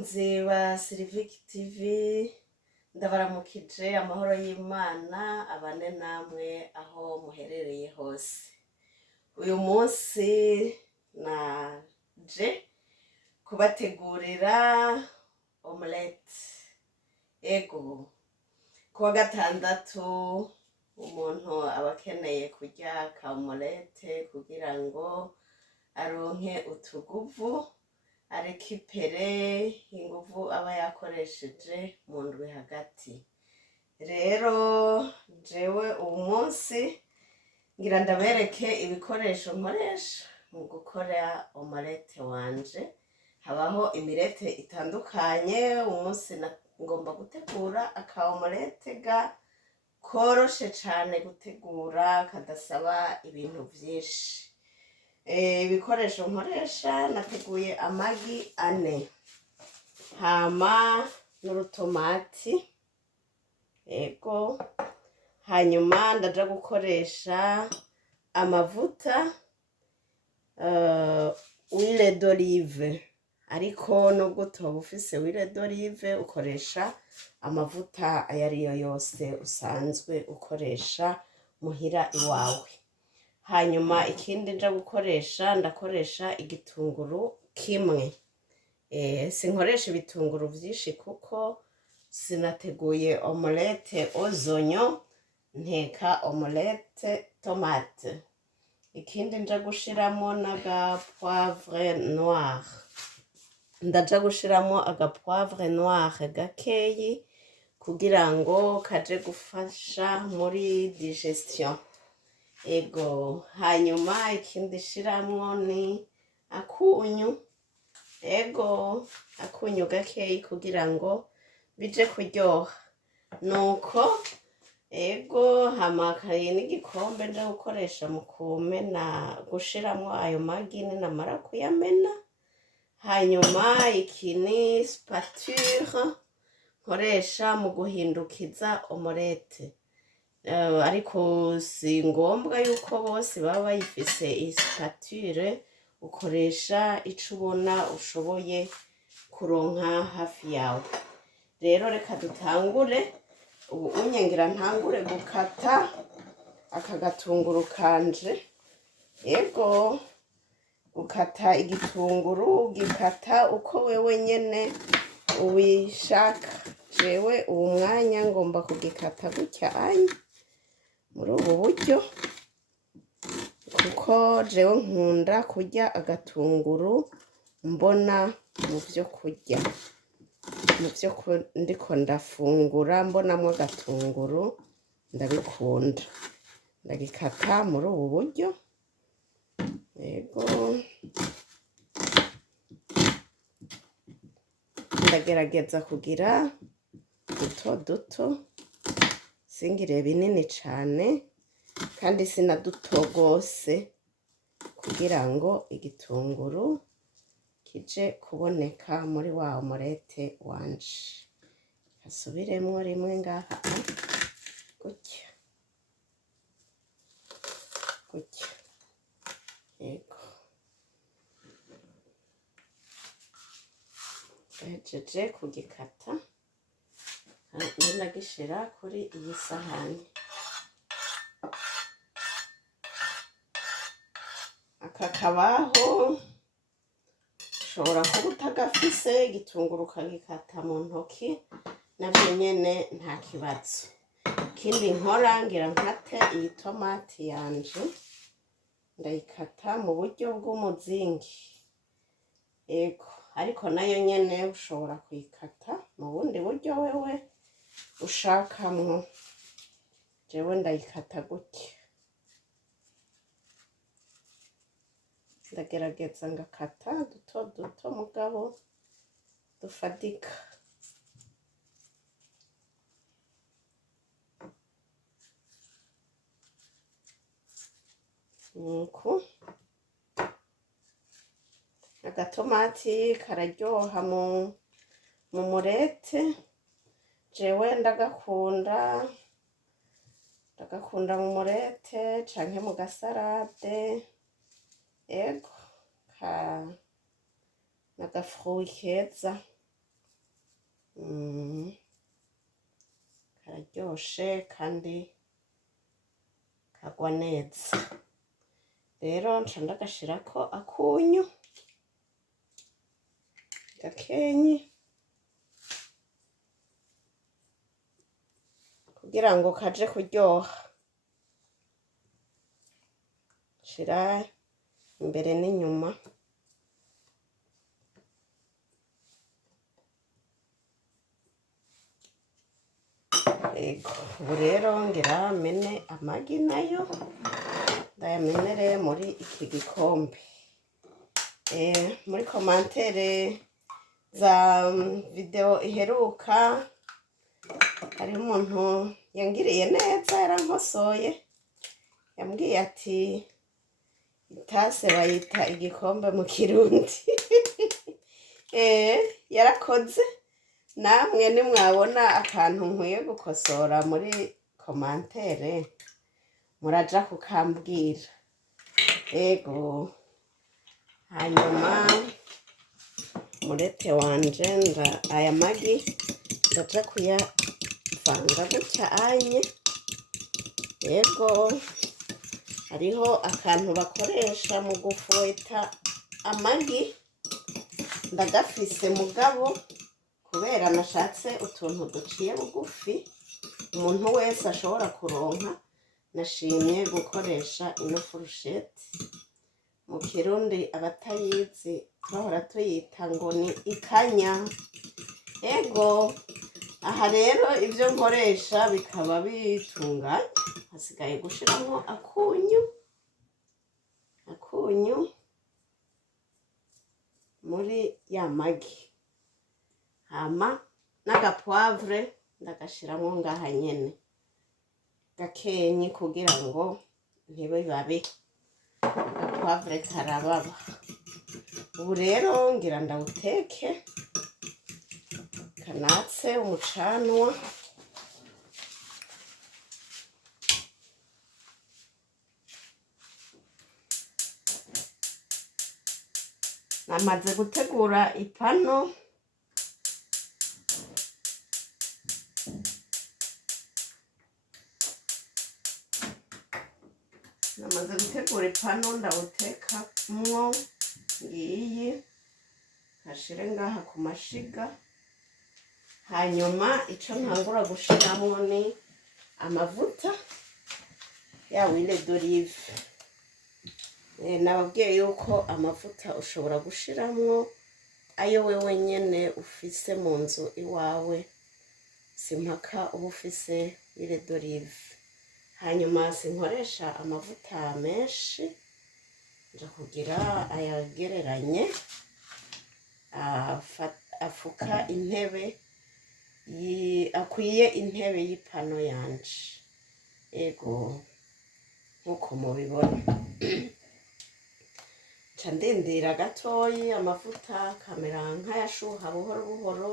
bakunzi ba Silvic TV ndabaramukije amahoro y'Imana abane namwe aho muherereye hose. Uyu munsi naje kubategurira omelette. Ego kuwa gatandatu umuntu aba akeneye kurya ka omelette kugira ngo aronke utuguvu arekipere inguvu aba yakoresheje mu ndwi hagati. Rero jewe uyu munsi ngira ndabereke ibikoresho nkoresha mu gukora omelette wanje. Habaho imirete itandukanye. Umunsi ngomba gutegura aka omelette koroshe cane gutegura kadasaba ibintu vyinshi. Ibikoresho nkoresha nateguye amagi 4 hama n'urutomati, ego hanyuma ndaja gukoresha amavuta huile d'olive, ariko nubwo toba ufise huile d'olive ukoresha amavuta ayariyo yose usanzwe ukoresha muhira iwawe. Hanyuma ikindi nja gukoresha ndakoresha igitunguru kimwe. Sinkoresha ibitunguru vyinshi kuko sinateguye omelette ozonyo, nteka omelette tomate. Ikindi nja gushiramo naga poivre noir. Ndaja gushiramo aga poivre noir gakeyi kugira ngo kaje gufasha muri digestion. Ego hanyuma ikindi shiramwo ni akunyu, ego akunyu gakeyi kugira ngo bije kuryoha. Nuko ego hamakaye n'igikombe nja gukoresha mu kumena gushiramwo ayo magi namara kuyamena. Hanyuma iki ni spatule nkoresha mu guhindukiza omelette. Ariko si ngombwa yuko bose baba bayifise spatule, ukoresha ico ubona ushoboye kuronka hafi yawe. Rero reka dutangure. Ubu unyengera ntangure gukata aka gatunguru kanje. Ego ukata igitunguru ugikata uko wewe nyene ubishaka. Jewe ubu mwanya ngomba kugikata gutya anya muri ubu buryo, kuko jewe nkunda kurya agatunguru mbona mu vyo kurya, mu vyo ndiko ndafungura mbonamwo agatunguru ndabikunda. Ndagikata muri ubu buryo. Ego ndagerageza kugira duto duto, singire binini cane kandi sina duto gose, kugira ngo igitunguru kije kuboneka muri wa omelette wanje. Hasubiremwo rimwe ngaha gutya gutya. Ego hejeje kugikata nagishira kuri iyi sahani. Aka kabaho ushobora kuba utagafise, igitunguru ukagikata mu ntoki navyo nyene nta kibazo. Ikindi nkora ngira nkate iyi tomati yanje, ndayikata mu buryo bw'umuzingi. Ego ariko nayo nyene ushobora kuyikata mu bundi buryo wewe ushakamwo. Jewe ndayikata gutya. Ndagerageza ngakata duto duto mugabo dufadika. Nuko agatomati kararyoha mu murete. Jewe ndagakunda mu murete canke mu gasarade. Ego n'agafruit keza kararyoshe kandi kagwa neza. Rero nca ndagashirako akunyu gakenyi kugira ngo kaje kuryoha. Shira imbere n'inyuma. Ego, ubu rero ngira mene amagi nayo ndayamenere muri iki gikombe. Muri komantere za video iheruka hariho umuntu yangiriye neza yarankosoye, yambwiye ati itase bayita igikombe mu Kirundi. Yarakoze. Namwe nimwabona akantu nkwiye gukosora muri komantere muraja kukambwira. Ego, hanyuma umurete wanje aya magi ndaja kuyavanga gutya anye. Ego, hariho akantu bakoresha mu gufueta amagi ndagafise mugabo kubera nashatse utuntu duciye bugufi umuntu wese ashobora kuronka, nashimye gukoresha ino furusheti. Mu Kirundi abatayizi bahora tuyita ngo ni ikanya. Ego, aha rero ibyo nkoresha bikaba bitunganye, hasigaye gushiramo akunyu muri ya magi. Hama n'agapoivre ndagashiramo ngaha nyene gakenyi kugira ngo ntibibabe. Agapoivre karababa. Ubu rero ngira ndawuteke kanatse umucanwa. Namaze gutegura ipano. Namaze gutegura ipano ndawutekamwo ngiyi nkashire ngaha ku mashiga. Hanyuma ico ntangura gushiramo ni amavuta ya huile d'olive. Nababwiye yuko amavuta ushobora gushiramwo ayo wewe nyene ufise mu nzu iwawe, simpaka uba ufise huile d'olive. Hanyuma sinkoresha amavuta menshi, nja kugira ayagereranye afuka intebe akwiye intebe y'ipano yanje. Ego, nkuko mubibona. Nca ndindira gatoyi amavuta kamera nkayashuha buhoro buhoro,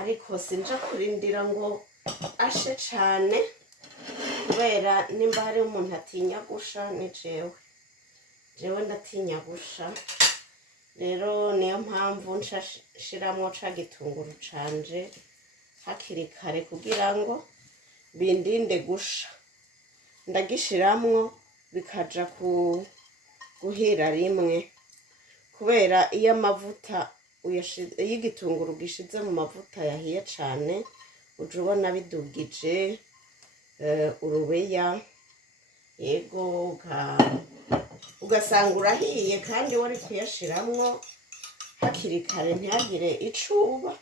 ariko sinja kurindira ngo ashe cane kubera nimba hari umuntu atinya gusha ni jewe ndatinya gusha. Rero niyo mpamvu nshiramo ca gitunguru canje hakiri kare kugira ngo bindinde gusha. Ndagishiramwo bikaja guhira rimwe kubera iyo amavuta iyo igitunguru gishize mu mavuta yahiye cane uja ubona bidugije urubeya. Yego, ugasanga urahiye kandi wari kuyashiramwo hakiri kare ntihagire icuba.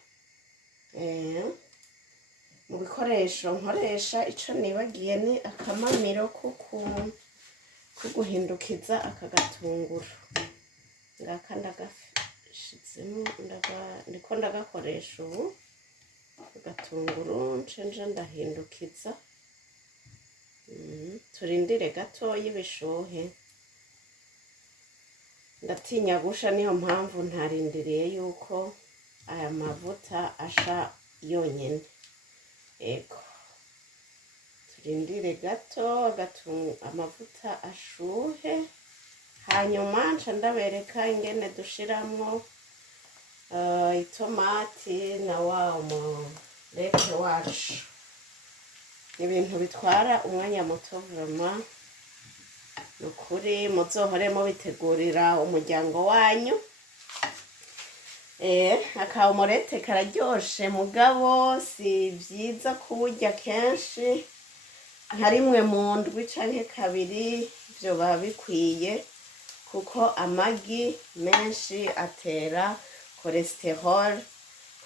Mu bikoresho nkoresha ico nibagiye ni akamamiro kuguhindukiza aka gatunguru. Ngaka ndagashizemo ndiko ndagakoresha ubu. Agatunguru nje ndahindukiza. Turindire gatoyi bishuhe. Ndatinya gusha niyo mpamvu ntarindiriye yuko aya mavuta asha yonyene. Ego, turindire gato amavuta ashuhe, hanyuma nca ndabereka ingene dushiramwo itomati na wa umurete wacu ni ibintu bitwara umwanya muto vraiment nukuri muzohore mubitegurira umuryango wanyu. Aka umurete kararyoshe mugabo si vyiza kuburya kenshi, nka rimwe mu ndwi canke kabiri vyoba bikwiye, kuko amagi menshi atera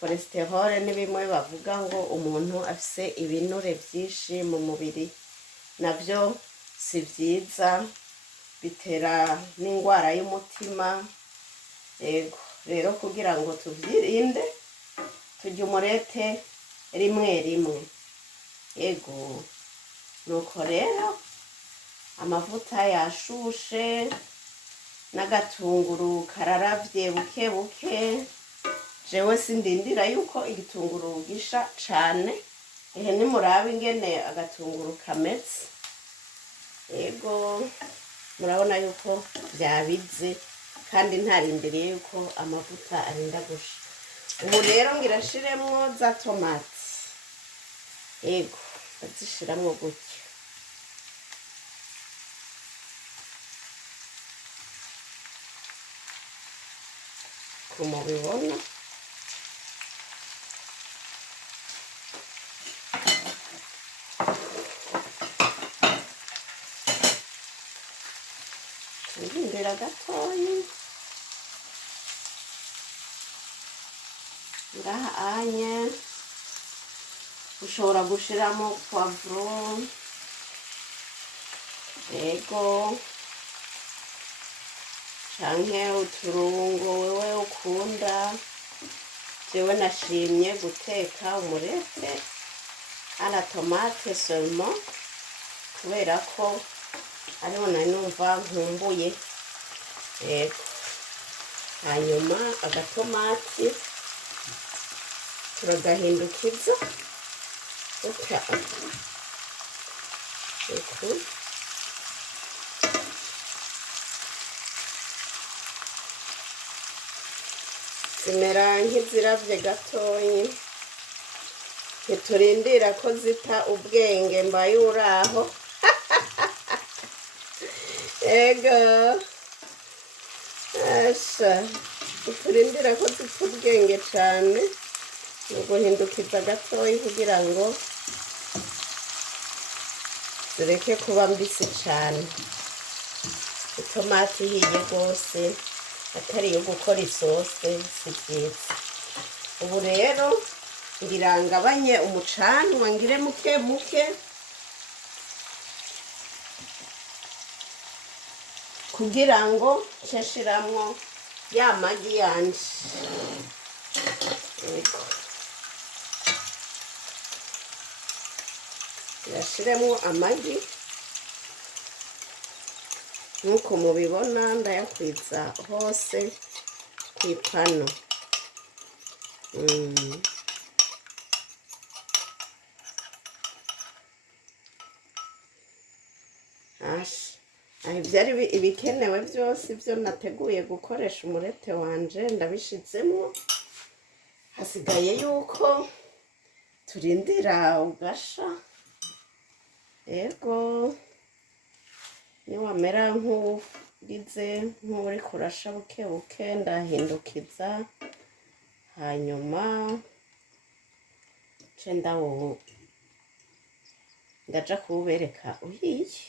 cholesterol ni bimwe bavuga ngo umuntu afise ibinure vyinshi mu mubiri, navyo si vyiza, bitera n'ingwara y'umutima. Ego rero kugira ngo tuvyirinde turya umurete rimwe rimwe. Ego nuko rero amavuta yashushe n'agatunguru kararavye buke buke, jewe sindindira yuko igitunguru gisha cane, nimurabe ingene agatunguru kameze. Ego murabona yuko vyabize kandi ntarindiriye yuko amavuta arinda gusha. Ubu rero ngirashiremwo za tomati. Ego bazishiramwo gutyo. Kumubibona ndindira gatoyi ngaha anye ushobora gushiramo poivron. Ego canke uturungo wewe ukunda, jewe nashimye guteka umurete ala tomate seulement kubera ko ariho nari numva nkumbuye. Ego hanyuma agatomati turagahindukiza gutya uku, zimera nk'iziravye gatoyi, ntiturindira ko zita ubwenge mbaye uraho. Ego asha ntiturindira ko zita ubwenge cane, ni uguhindukiza gatoyi kugira ngo zireke kuba mbisi cane. Itomati ihiye rwose atari iyo gukora isose si vyiza. Ubu rero ngira ngabanye umucanwa ngire muke muke kugira ngo nce nshiramwo ya magi yanje. Ego yashiremwo amagi nkuko mubibona, ndayakwiza hose kw'ipano. Ivyari ibikenewe vyose ivyo nateguye gukoresha umurete wanje ndabishizemwo, hasigaye yuko turindira ugasha. Ego niwamera nk'ugize nk'uri kurasha buke buke ndahindukiza, hanyuma nce ndaja kuwubereka uhiye.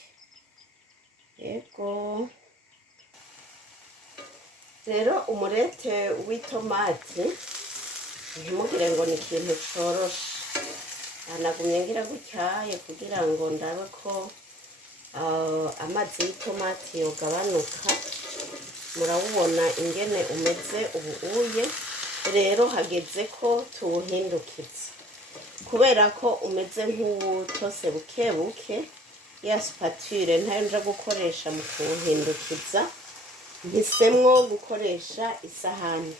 Ego rero umurete w'itomati ntimugire ngo ni ikintu coroshe, nagumye ngira gutyaye kugira ngo ndabe ko amazi y'itomati yogabanuka. Murawubona ingene umeze ubuye, rero hageze ko tuwuhindukiza kubera ko umeze nk'uwutose buke buke. Ya spatule ntayo nja gukoresha mu kuwuhindukiza, mpisemwo gukoresha isahani.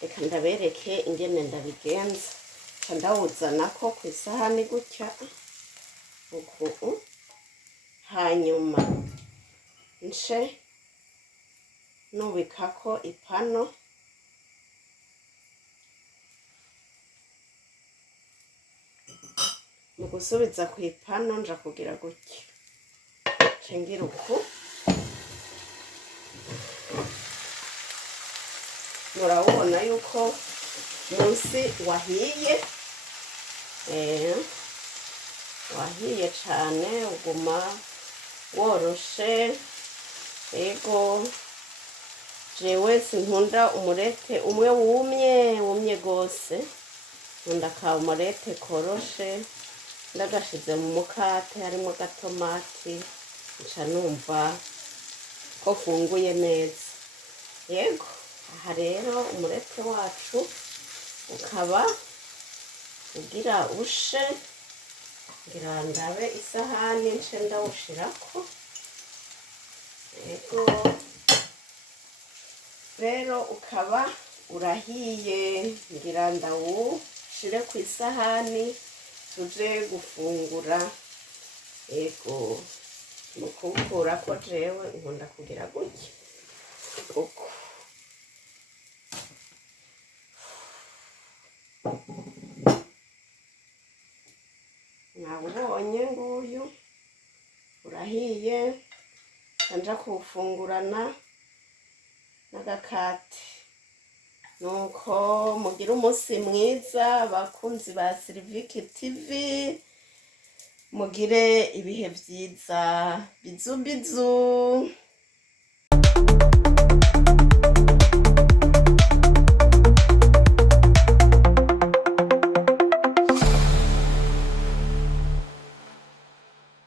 Reka ndabereke ingene ndabigenza. Ndawuzanako ku isahani gutya uku, hanyuma nce nubikako ipano mu gusubiza ku ipano nja kugira gutya cengira uku murabona yuko munsi wahiye wahiye cane uguma woroshe ego jewe sinkunda umurete umwe wumye gose nkunda ka umurete koroshe ndagashize mu mukate harimo gatomati nca numva ko funguye neza yego aha rero umurete wacu ukaba ugira ushe ngira ndabe isahani nce ndawushirako yego rero ukaba urahiye ngira ndawushire ku isahani tuje gufungura yego mu kuwukurako jewe nkunda kugira gutya uko nawubonye nguyu urahiye nja kuwufungurana n'agakati nuko mugira umunsi mwiza bakunzi ba Silvike TV mugire ibihe vyiza bizu bizu.